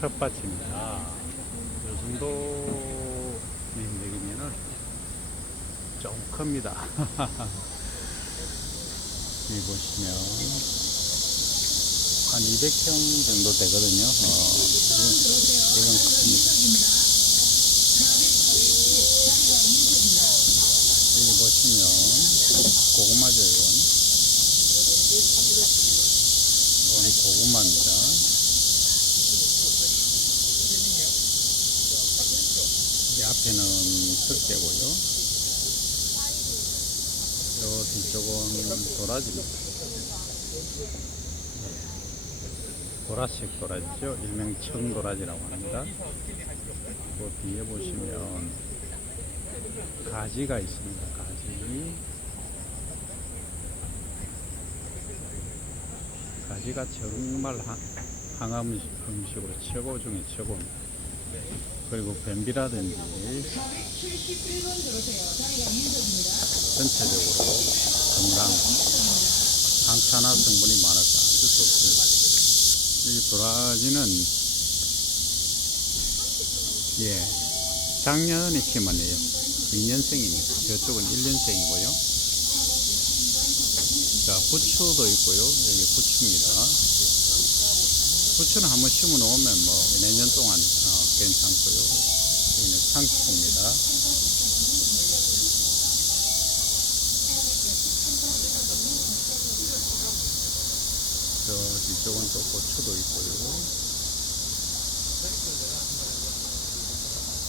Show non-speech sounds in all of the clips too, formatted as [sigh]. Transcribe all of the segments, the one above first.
텃밭입니다. 이 정도 면적이면은 좀 [laughs] 큽니다. 여기 보시면 한 200평 정도 되거든요. 어, 이건, 이건 큽니다. 여기 보시면 고구마죠, 이건. 이건 고구마입니다. 이 앞에는 들깨고요. 요 뒤쪽은 도라지입니다. 예. 보라색 도라지죠. 일명 청도라지라고 합니다. 그 뒤에 보시면 가지가 있습니다. 가지. 가지가 정말 하- 항암 음식- 음식으로 최고 중에 최고입니다. 그리고 변비라든지 전체적으로 건강, 항산화 성분이 많아서 아주 좋습니다. 이 도라지는 예 작년에 심은 애요. 2년생입니다. 저쪽은 1년생이고요. 자, 부추도 있고요. 여기 부추입니다. 부추는 한번 심어 놓으면 뭐몇년 동안 어, 괜찮고요. 여기는 상추입니다. 저 뒤쪽은 또 고추도 있고요.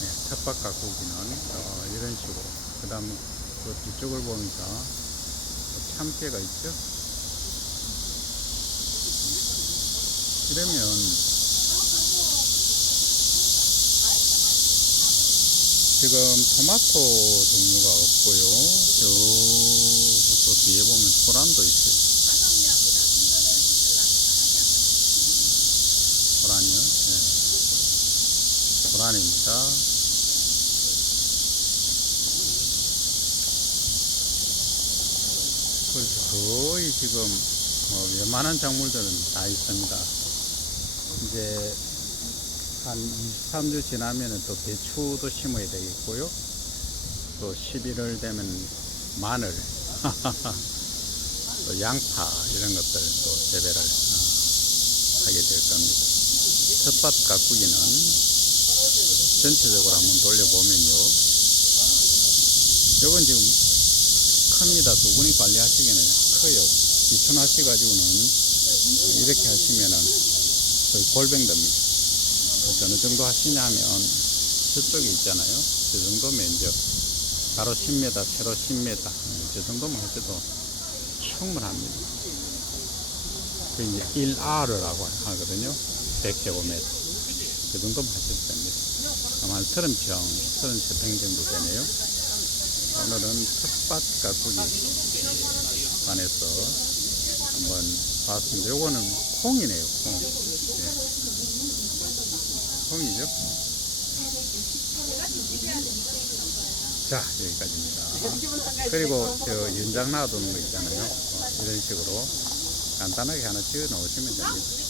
네, 텃밭 가꾸기는 어, 이런 식으로. 그 다음 그 뒤쪽을 보니까 참깨가 있죠. 이러면 지금 토마토 종류가 없고요. 저또 뒤에 보면 토란도 있어요. 토란이요? 네. 토란입니다. 그래서 거의 지금 뭐 웬만한 작물들은 다 있습니다. 이제 한 23주 지나면은 또 배추도 심어야 되겠고요. 또 11월 되면 마늘, [laughs] 또 양파 이런 것들 또 재배를 어, 하게 될 겁니다. 텃밭 가꾸기는 전체적으로 한번 돌려보면요. 요건 지금 큽니다. 두 분이 관리하시기에는 커요. 귀촌하셔가지고는 이렇게 하시면은 거의 골뱅 됩니다. 어느 정도 하시냐면 저쪽에 있잖아요. 저 정도 면적. 가로 10m, 세로 10m. 저 정도만 하셔도 충분합니다. 그 이제 1R라고 하거든요. 100제곱미터. 그 정도만 하셔도 됩니다. 아마 한 30평, 33평 정도 되네요. 오늘은 텃밭 가꾸기 관해서 한번 봤습니다. 요거는 콩이네요, 콩. 예. 콩이죠? 자, 여기까지입니다. 그리고 저 연장 놔두는 거 있잖아요. 어, 이런 식으로 간단하게 하나 찍어 놓으시면 됩니다.